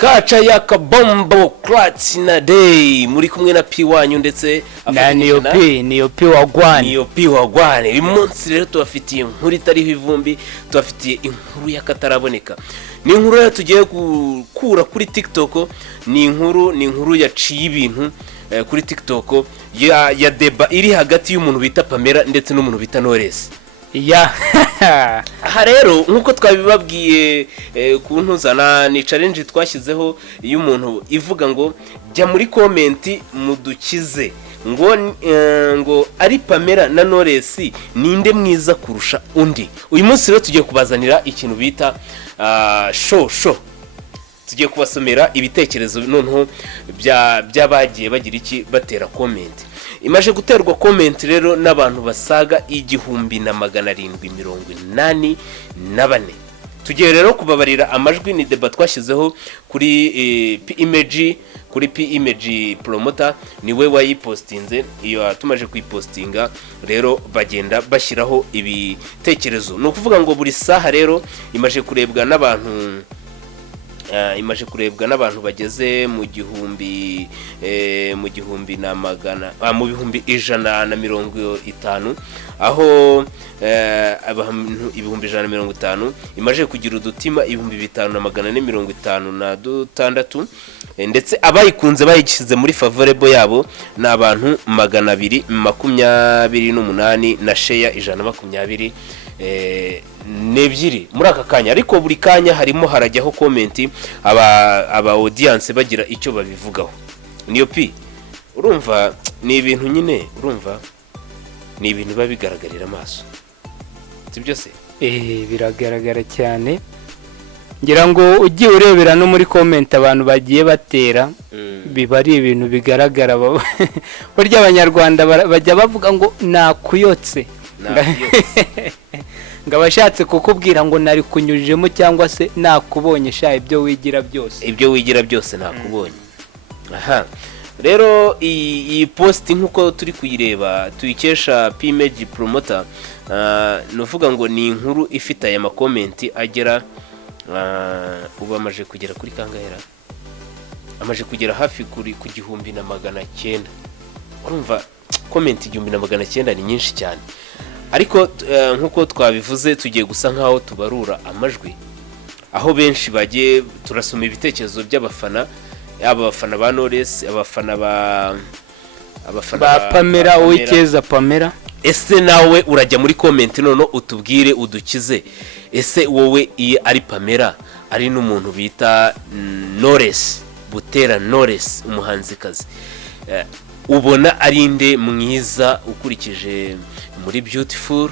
kaca ya kabombo Klatsina Day muri kumwe na P wanyu ndetse na niyo P wagwane uyu munsi rero tubafitiye inkuru itariho ivumbi, tubafitiye inkuru y'akataraboneka. Ni inkuru rero tugiye gukura kuri TikTok, ni inkuru yaciye ibintu kuri TikTok ya deba iri hagati y'umuntu bita Pamela ndetse n'umuntu bita Knowless. Aha rero nkuko twabibabwiye ku ntuzana ni challenge twashyizeho y'umuntu ivuga ngo jya muri comment mudukize ngo ari Pamela na Knowless ninde mwiza kurusha undi. Uyu munsi rero tugiye kubazanira ikintu bita show tugiye kubasomera ibitekerezo noneho byabagiye bagira iki batera comment. Imaje guterwa comment rero n'abantu basaga 1784. Tugiye rero kubabarira amajwi, ni deba twashyizeho kuri P image promoter, niwe wayipostinze. Iyo tumaje kuyipostinga rero bagenda bashyiraho ibitekerezo. No kuvuga ngo buri saha rero imaje kurebwa n'abantu bageze mu gihumbi na magana mu bihumbi 150, aho abantu ibihumbi 150 imaje kugira udutima 5556, ndetse abayikunze bayishyize muri favorable yabo na abantu 228 na share 120 nebyiri muri aka kanya. Ariko buri kanya harimo harajyaho comment aba audience bagira icyo babivugaho. Niyo P urumva ni ibintu nyine, urumva ni ibintu babigaragarira amaso, sibyo se? Biragaragara cyane. Ngira ngo ugiye urebera no muri comment abantu bagiye batera biba ari ibintu bigaragara. Burya abanyarwanda bajya bavuga ngo nakuyotse ngabashatse kukubwira ngo nari kunyujijemo cyangwa se nakubonye sha ibyo wigira byose nakubonye. Aha rero iyi post nkuko turi kuyireba tuyikesha P image promoter, nuvuga ngo ni inkuru ifite aya makomenti agera ubu amaje kugera kuri kangahera, amaje kugera hafi kuri ku 1900. Urumva comment 1900 ni nyinshi cyane. Ariko nkuko twabivuze tugiye gusa nkaho tubarura amajwi, aho benshi bagiye turasoma ibitekerezo by'abafana, abafana ba Knowless, abafana ba Pamela, uwikeza Pamela. Ese nawe urajya muri comment none utubwire udukize, ese wowe iyi ari Pamela ari n'umuntu bita Knowless, Butera Knowless umuhanzikazi, ubona ari inde mwiza ukurikije muri beautiful,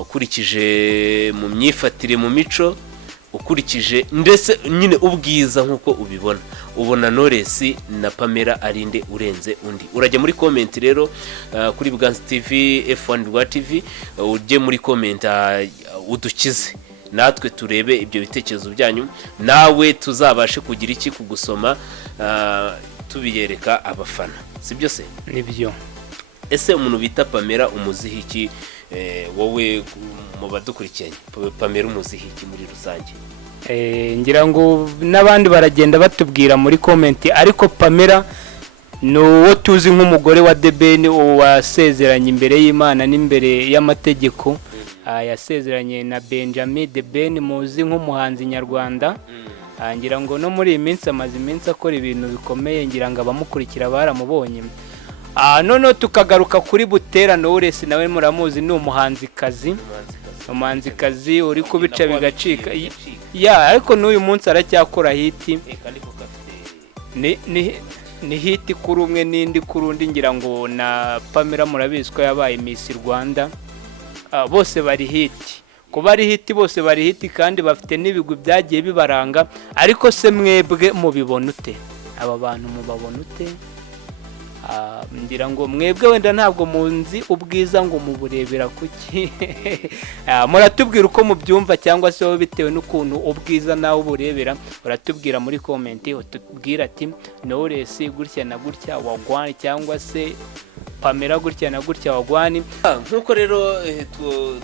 ukurikije mu myifatire, mu mico, ukurikije ndetse nyine ubwiza nkuko ubona Knowless na Pamela arinde urenze undi? Urajya muri comment rero kuri Buganza TV, F1 Rwa TV, ujye muri comment udukize, natwe turebe ibyo bitekerezo byanyu, nawe tuzabashe kugira iki kugusoma tubiyereka abafana, sibyo se? Nibyo. Ese umuntu bita Pamela umuzihiki wowe mu badukurikiranye, Pamela umuzihiki muri rusange? Ngira ngo n'abandi baragenda batubwira muri comment, ariko Pamela no tuzi nk'umugore wa The Ben wasezeranye imbere y'Imana n'imbere y'amategeko, yasezeranye na Benjamin The Ben muzi nk'umuhanzi nyarwanda. Ngira ngo no muri iyi minsi amaze iminsi akora ibintu bikomeye, ngira ngo abamukurikira baramubonye. None tukagaruka kuri Butera Knowless, nawe muramuzi ni umuhanzikazi uri kubica bigacika. Ariko n'uyu munsi aracyakora hiti, ni hiti kuri umwe n'indi kuri undi. Ngira ngo na Pamela murabizi ko yabaye Miss Rwanda, bose bari hiti. Kuba ari hiti bose bari hiti kandi bafite n'ibigwi byagiye bibaranga. Ariko se mwebwe mubibona ute? Aba bantu mubabona ute? Ngira ngo mwebwe wenda ntabwo munzi ubwiza ngo muburebera kuki. Muratubwira uko mubyumva, cyangwa se wowe bitewe n'ukuntu ubwiza nawe uburebera uratubwira muri comment, utubwira ati Knowless gutya na gutya wagwani, cyangwa se Pamela gutya na gutya wagwani. Nkuko rero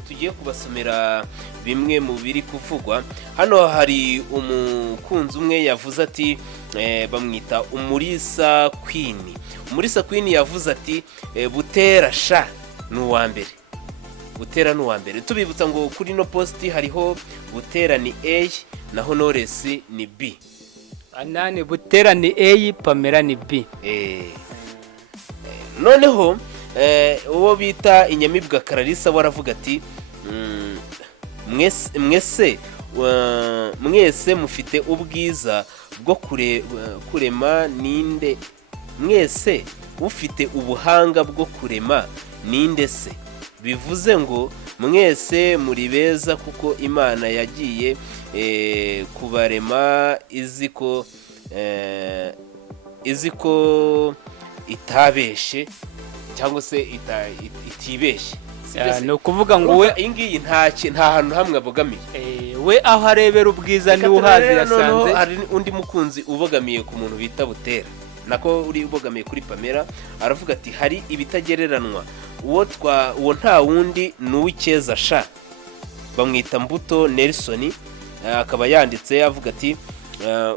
tugiye kubasomera bimwe mu biri kuvugwa hano. Hari umukunzi umwe yavuze ati bamwita Umulisa Queen. Umulisa Queen yavuze ati Butera sha n'uwa mbere, Butera n'uwa mbere. Tubibutsa ngo kuri no post hariho Butera ni A naho Knowless ni B. Anani Butera ni A, Pamela ni B. Noneho uwo bita Inyamibwa Clarissa waravuga ati mwese mufite ubwiza bwo kurema ninde, mwese ufite ubuhanga bwo kurema ninde se? Bivuze ngo mwese muri beza kuko Imana yagiye kubarema izi ko itabeshe cyangwa se itibeshe. Ni ukuvuga ngo we iyi ngiyi nta hantu hamwe abogamiye, we aho arebera ubwiza niwe uhazi yasanze. Hari undi mukunzi ubogamiye ku muntu bita Butera, nako uri ubogamiye kuri Pamela, aravuga ati hari ibitagereranwa, uwo nta wundi ni uw'icyeza sha, bamwita Mbuto Nelson. Akaba yanditse avuga ati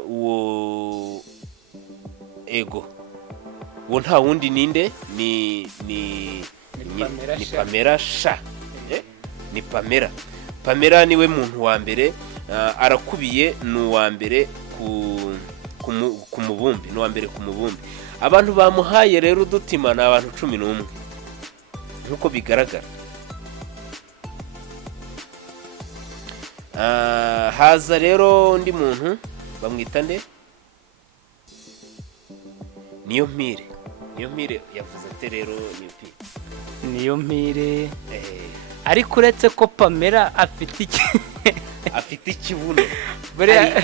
uwo nta wundi ninde ni Pamela sha, ni Pamela. Pamela niwe muntu wa mbere, arakubiye n'uwa mbere ku mubumbi, n'uwa mbere ku mubumbi. Abantu bamuhaye rero udutima ni abantu 11 nkuko bigaragara. Haza rero undi muntu bamwita nde, Niyompire yavuze ati rero Niyompire. Ariko uretse ko Pamela afite ikibuno,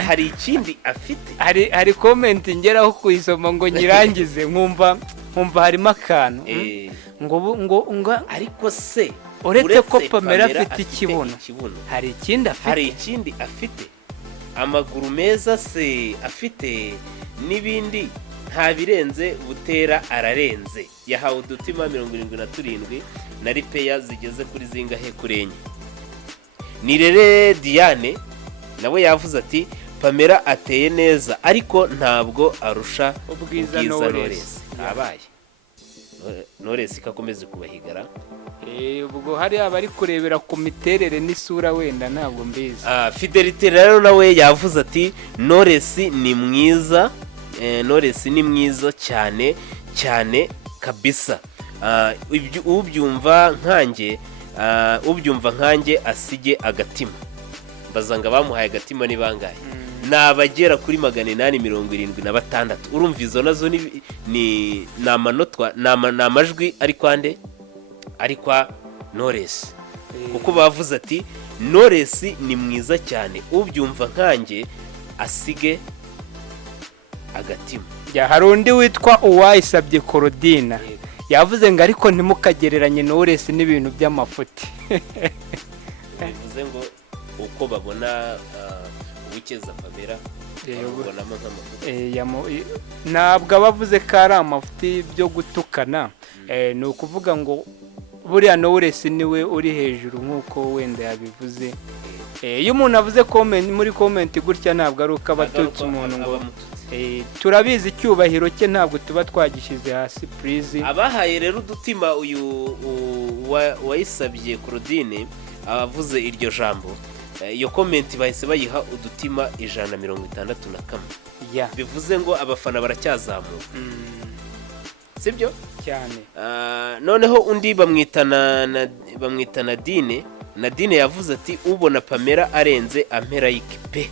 hari ikindi afite. Hari comment ngeraho kuyisoma ngo nyirangize nkumva harimo akantu ngo ariko se uretse ko Pamela afite ikibuno hari ikindi afite, amaguru meza se afite, n'ibindi nta birenze. Butera ararenze, yahawe udutima 77 na ripeya zigeze kuri zingahe kurenye. Nirere Diane nawe yavuze ati Pamela ateye neza ariko ntabwo arusha ubwiza Knowless. Abaye Knowless kakomeze kubahigara. Ubwo hari abari kurebera ku miterere n'isura wenda ntabwo mbizi. Fidelity rero nawe yavuze ati Knowless ni mwiza, Knowless ni mwiza cyane kabisa. Ubyumva nkanjye asige agatima. Bazanga bamuhaye agatima ni bangahe? Nabagera kuri 876. Urumva izo nazo ni amanotwa, ni amajwi ari kwande, ari kwa Knowless. Kuko bavuze ati Knowless ni mwiza cyane, ubyumva nkanjye asige agatima. Hari undi witwa Uwayisabye Korodina yavuze ngo ariko ntimukagereranye Knowless n'ibintu by'amafuti. Bivuze ngo uko babona uw'icyeza Pamela babonamo nk'amafuti. Ntabwo abavuze ko ari amafuti byo gutukana, ni ukuvuga ngo buriya Knowless niwe uri hejuru nk'uko wenda yabivuze. Iyo umuntu avuze muri comment gutya ntabwo ari uko abatutsi umuntu ngo turabizi icyubahiro cye ntabwo tuba twagishize hasi please. Abahaye rero udutima uyu Uwayisabye Claudine avuze iryo jambo, iyo comment bahise bayiha udutima 161. Bivuze ngo abafana baracyazamuka. Sibyo cyane. Noneho undi bamwita Nadine yavuze ati ubona Pamela arenze ampera y'ikipe,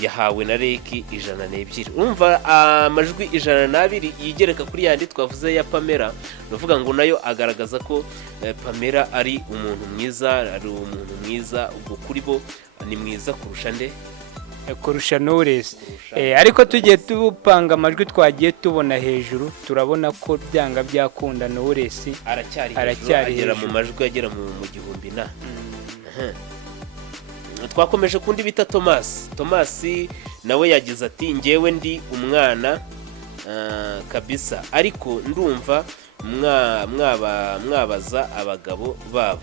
yahawe na Reki 102. Urumva amajwi 102 yigereka kuri yandi twavuze ya Pamela, nuvuga ngo nayo agaragaza ko Pamela ari umuntu mwiza, ubwo kuri bo ni mwiza kurusha nde, kurusha Knowless. Ariko tugiye tupanga amajwi twagiye tubona hejuru turabona ko byanga byakunda Knowless aracyari hejuru mu majwi agera mu gihumbi na. Twakomeje kundi bita Thomas nawe yagize ati ngewe ndi umwana kabisa ariko ndumva mwabaza abagabo babo.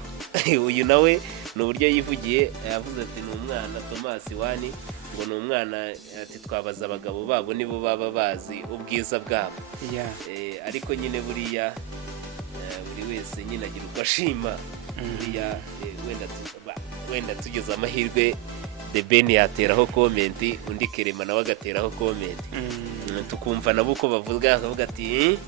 Uyu nawe ni uburyo yivugiye, yavuze ati ni umwana Thomas Wani, ngo ni umwana ati twabaza abagabo babo nibo baba bazi ubwiza bwabo. Ariko nyine buriya buri wese nyine agira uko ashima. Buriya wenda tugeze amahirwe The Ben yateraho komenti, undi Kerema nawe agateraho komenti, tukumva nabo uko bavuga, akavuga ati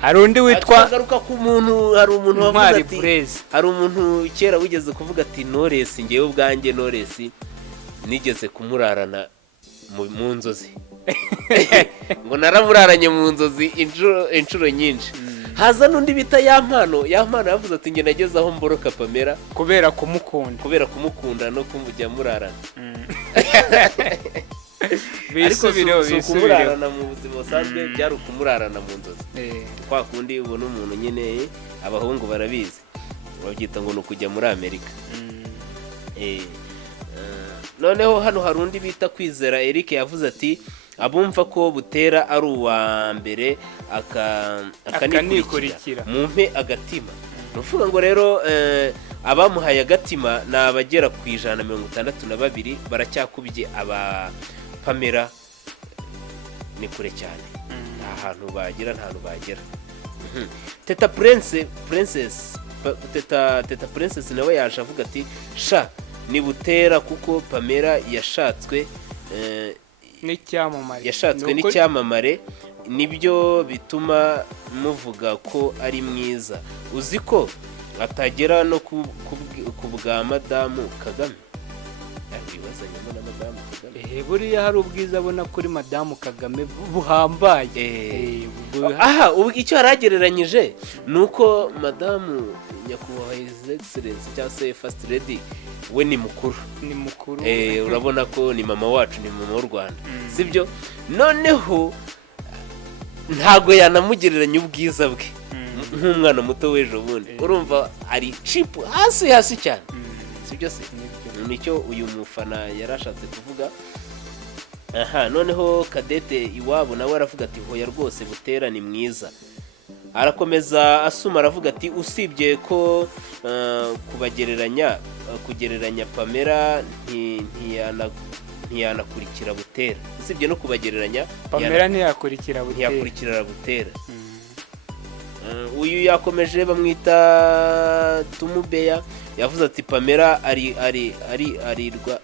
hari undi witwa garuka ku muntu, hari umuntu wavuze ati, hari umuntu kera wigeze kuvuga ati Knowless, ngewe ubwanjye Knowless nigeze kumurarana mu nzozi. Ngo naramuraranye mu nzozi inshuro nyinshi. Haza n'undi bita Yampano yavuze ati nge nageze aho mboroka Pamela kubera kumukunda no kumujya murarana. Ariko si kumurarana mu buzima busanzwe, byari ukumurarana mu nzozi. Kwa kundi ubona umuntu nyine, abahungu barabizi babyita ngo ni ukujya muri Amerika. Noneho hano hari undi bita Kwizera Eric yavuze ati abumva ko Butera ari uwa mbere akanikurikira mumpe agatima. Nuvuga ngo rero abamuhaye agatima ni abagera ku 162 baracyakubye aba Pamela, ni kure cyane, nta hantu bagera. Teta Princess nawe yaje avuga ati sha ni Butera kuko Pamela yashatswe n'icyamamare, nibyo bituma muvuga ko ari mwiza. Uzi ko atagera no ku bwa Madamu Kagame. Wibazanyemo na Madamu Kagame. Buriya hari ubwiza abona kuri Madamu Kagame buhambaye. Icyo haragereranyije ni uko Madamu nyakubahwa His Excellency cyangwa se First Lady we ni mukuru. Urabona ko ni mama wacu, ni mama w'u Rwanda, sibyo? Noneho ntago yanamugereranya ubwiza bwe nk'umwana muto w'ejo bundi. Urumva ari cheap hasi cyane, sibyo se? Nicyo uyu mufana yarashatse kuvuga. Noneho Kadete iwabo nawe aravuga ati hoya rwose Butera ni mwiza. Arakomeza asuma aravuga ati usibye ko kugereranya Pamela ntiyanakurikira Butera. Usibye no kubagereranya Pamela ntiyakurikira Butera. Uyu yakomeje bamwita Tumubeya yavuze ati Pamela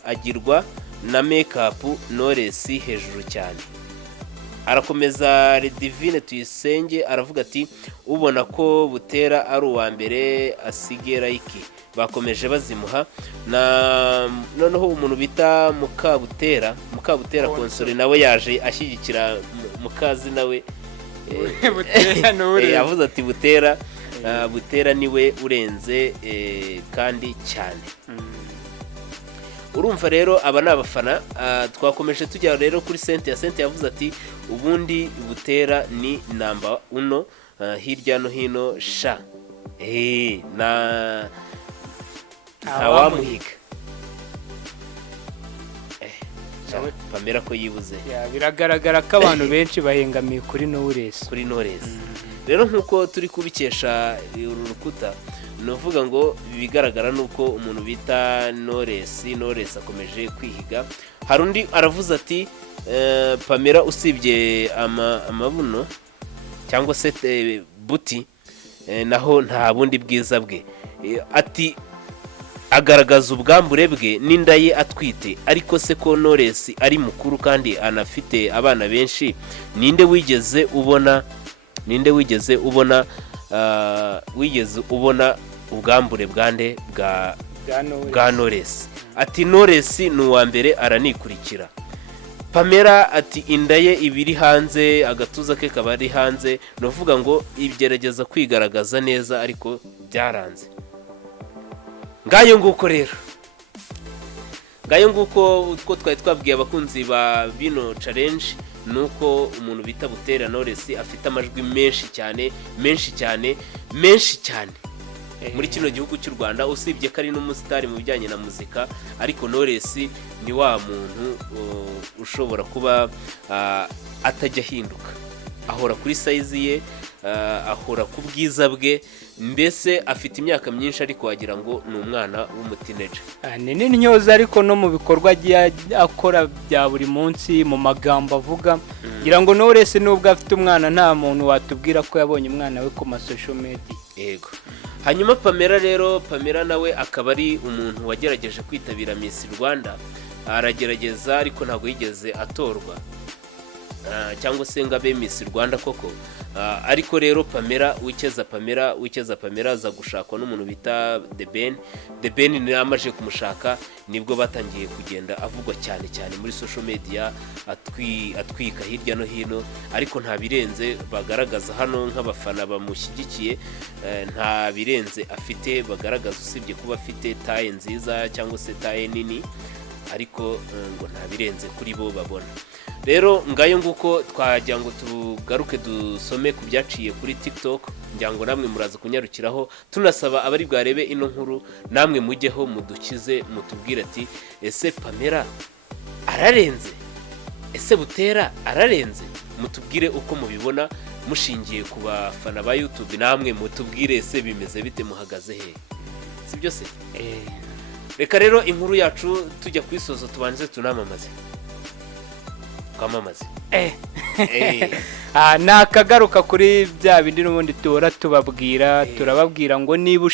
agirwa na make-up Knowless hejuru cyane. Arakomeza Redivine Tuyisenge aravuga ati ubona ko Butera ari uwa mbere asigera iki. Bakomeje bazimuha noneho umuntu bita Mukabutera Konsole nawe yaje ashyigikira mukazi nawe. Yavuze ati Butera niwe urenze kandi cyane. Urumva rero aba ni abafana. Twakomeje tujya rero kuri Cynthia yavuze ati ubundi Butera ni namba 1 hirya no hino sha ntawamuhiga. Pamela ko yibuze. Biragaragara ko abantu benshi bahengamiye kuri Knowless. Rero nk'uko turi kubikesha uru rukuta, nuvuga ngo bigaragara nuko umuntu bita Knowless akomeje kwihiga. Hari undi aravuze ati Pamela usibye amabuno cyangwa se buti naho nta bundi bwiza bwe. Ati agaragaza ubwambure bwe n'inda ye atwite, ariko se ko Knowless ari mukuru kandi anafite abana benshi, ninde wigeze ubona ubwambure bwande bwa Knowless. Ati Knowless ni uwa mbere aranikurikira. Pamela ati inda ye ibiri hanze, agatuza ke kaba ari hanze. Nuvuga ngo igerageza kwigaragaza neza ariko byaranze. Ngayo nguko rero, utwo twari twabwiye abakunzi ba bino challenge, nuko umuntu bita Butera Knowless afite amajwi menshi cyane muri kino gihugu cy'u Rwanda. Usibye ko ari n'umusitari mu bijyanye na muzika, ariko Knowless ni wa muntu ushobora kuba atajya ahinduka, ahora kuri size ye, ahura ku bwiza bwe, mbese afite imyaka myinshi ariko wagira ngo ni umwana w'umutineje. ni n'intyoza ariko no mu bikorwa agiye akora bya buri munsi, mu magambo avuga, ngira ngo Knowless nubwo afite umwana nta muntu watubwira ko yabonye umwana we ku masosho media. Yego. Hanyuma Pamela nawe akaba ari umuntu wagerageje kwitabira Miss Rwanda, aragerageza ariko ntabwo yigeze atorwa cyangwa se ngo abe Miss Rwanda koko. Ariko rero Uwicyeza Pamela aza gushakwa n'umuntu bita The Ben ni amaje kumushaka nibwo batangiye kugenda avugwa cyane muri social media, atwika hirya no hino, ariko nta birenze bagaragaza hano nk'abafana bamushyigikiye, nta birenze afite bagaragaza, usibye kuba afite taye nziza cyangwa se taye nini, ariko ngo nta birenze kuri bo babona. Rero ngayo nguko twajya ngo tugaruke dusome ku byaciye kuri TikTok, ngira ngo namwe muraza kunyarukiraho, tunasaba abari bwarebe ino nkuru namwe mujyeho mudukize, mutubwire ati ese Pamela ararenze, ese Butera ararenze, mutubwire uko mubibona mushingiye ku bafana ba YouTube, namwe mutubwire ese bimeze bite, muhagaze he, sibyo se? Reka rero inkuru yacu tujya kwisoza tubanze tunamamaze. Kwamamaze. Nakagaruka kuri bya bindi n'ubundi tuhora tubabwira, turababwira ngo niba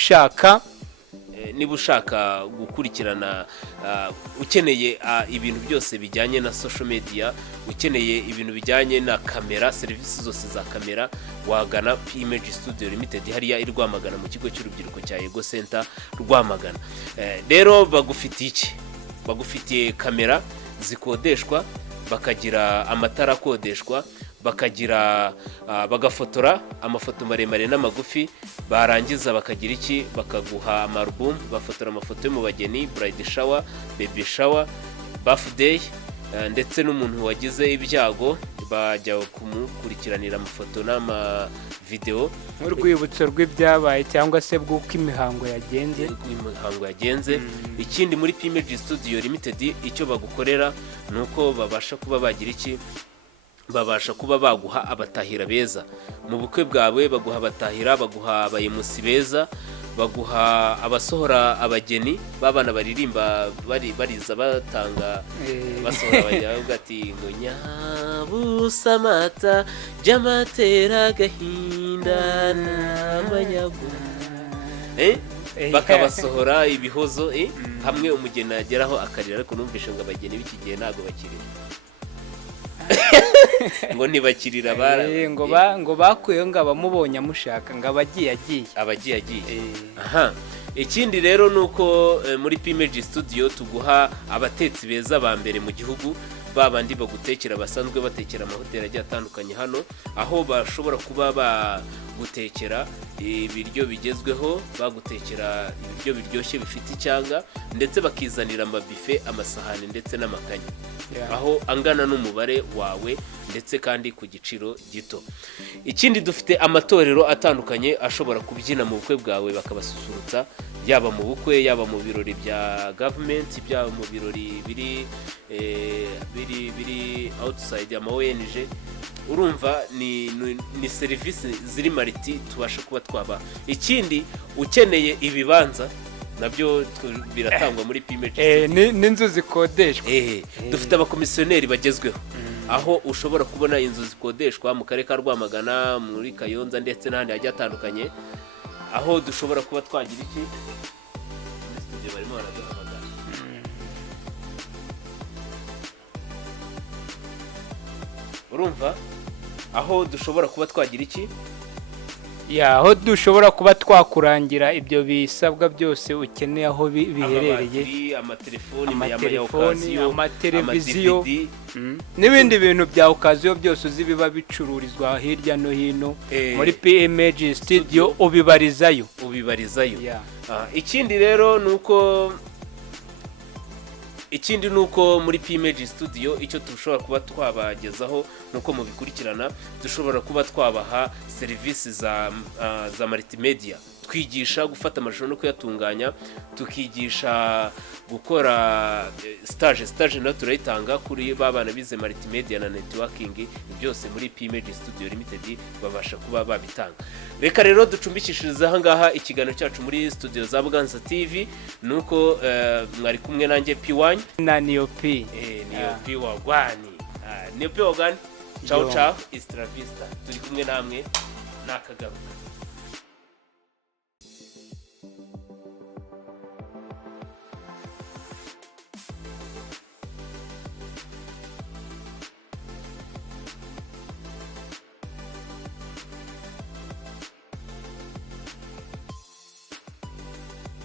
ushaka gukurikirana, ukeneye ibintu byose bijyanye na social media, ukeneye ibintu bijyanye na kamera, serivisi zose za kamera, wagana P-Image Studio Limited hariya i Rwamagana mu kigo cy'urubyiruko cya Ego Center Rwamagana. Rero bagufitiye kamera zikodeshwa, bakagira amatara akodeshwa, bagafotora amafoto maremare n'amagufi, barangiza bakagira bakaguha amarubumu, bafotora amafoto yo mu bageni, bride shower, baby shower, birthday, ndetse n'umuntu wagize ibyago bajya kumukurikiranira amafoto n'amavideo nk'urwibutso rw'ibyabaye cyangwa se bw'uko imihango yagenze. Ikindi muri P-Image Studio Limited icyo bagukorera ni uko babasha kuba bagira babasha kuba baguha abatahira beza mu bukwe bwawe, baguha abatahira, baguha abayemusi beza, baguha abasohora abageni, babana baririmba bariza batanga basohora abajyavuga ati ngo nyabusamata jamatera gahinda n'amanyagu, bakabasohora ibihozo, hamwe umugeni ageraho akarira, ariko numvishe ngo abageni b'iki gihe ntago bakirira ngo ntibakirira ngo bakuyeho ngo abamubonye amushaka ngo abagiye. Aha, ikindi rero ni uko muri P-Image Studio tuguha abatetsi beza ba mbere mu gihugu, babandi bagutekera basanzwe batekera amahoteli agiye atandukanye hano, aho bashobora kuba bagutekera ibiryo bigezweho, bagutekera ibiryo biryoshye bifite icyanga, ndetse bakizanira amabife, amasahani ndetse n'amakanya, aho angana n'umubare wawe ndetse kandi ku giciro gito. Ikindi dufite amatorero atandukanye ashobora kubyina mu bukwe bwawe bakabasusurutsa, yaba mu bukwe, yaba mu birori bya government, byaba mu birori biri outside ama ONG. Urumva ni serivisi ziri mariti tubasha kuba twaba. Ikindi ukeneye ibibanza nabyo biratangwa muri P-Image n'inzu zikodeshwa. Dufite abakomisiyoneri bagezweho, aho ushobora kubona inzu zikodeshwa mu karere ka Rwamagana, muri Kayonza ndetse n'ahandi hagiye atandukanye, aho dushobora kuba twagira barimo baraduhamagara. Urumva aho dushobora kuba twagira aho dushobora kuba twakurangira ibyo bisabwa byose ukeneye aho biherereye, amatelefoni, amateleviziyo n'ibindi bintu bya okaziyo byose uzi biba bicururizwa hirya no hino muri P-Image Studio ubibarizayo. Ikindi rero ni uko muri P-Image Studio icyo dushobora kuba twabagezaho nuko mubikurikirana, dushobora kuba twabaha serivisi za multimedia, twigisha gufata amashusho no kuyatunganya, tukigisha gukora stage nayo turayitanga kuri babana bize multimedia na networking, byose muri P-Image Studio Limited babasha kuba babitanga. Reka rero ducumbikishiriza aha ngaha ikiganiro cyacu muri studio za Buganza TV, nuko mwari kumwe nanjye P1 na Niopi Niopi wagwani Niopi wagwani. Ciao ciao, Istra Vista. Turi kumwe namwe nakagaruka.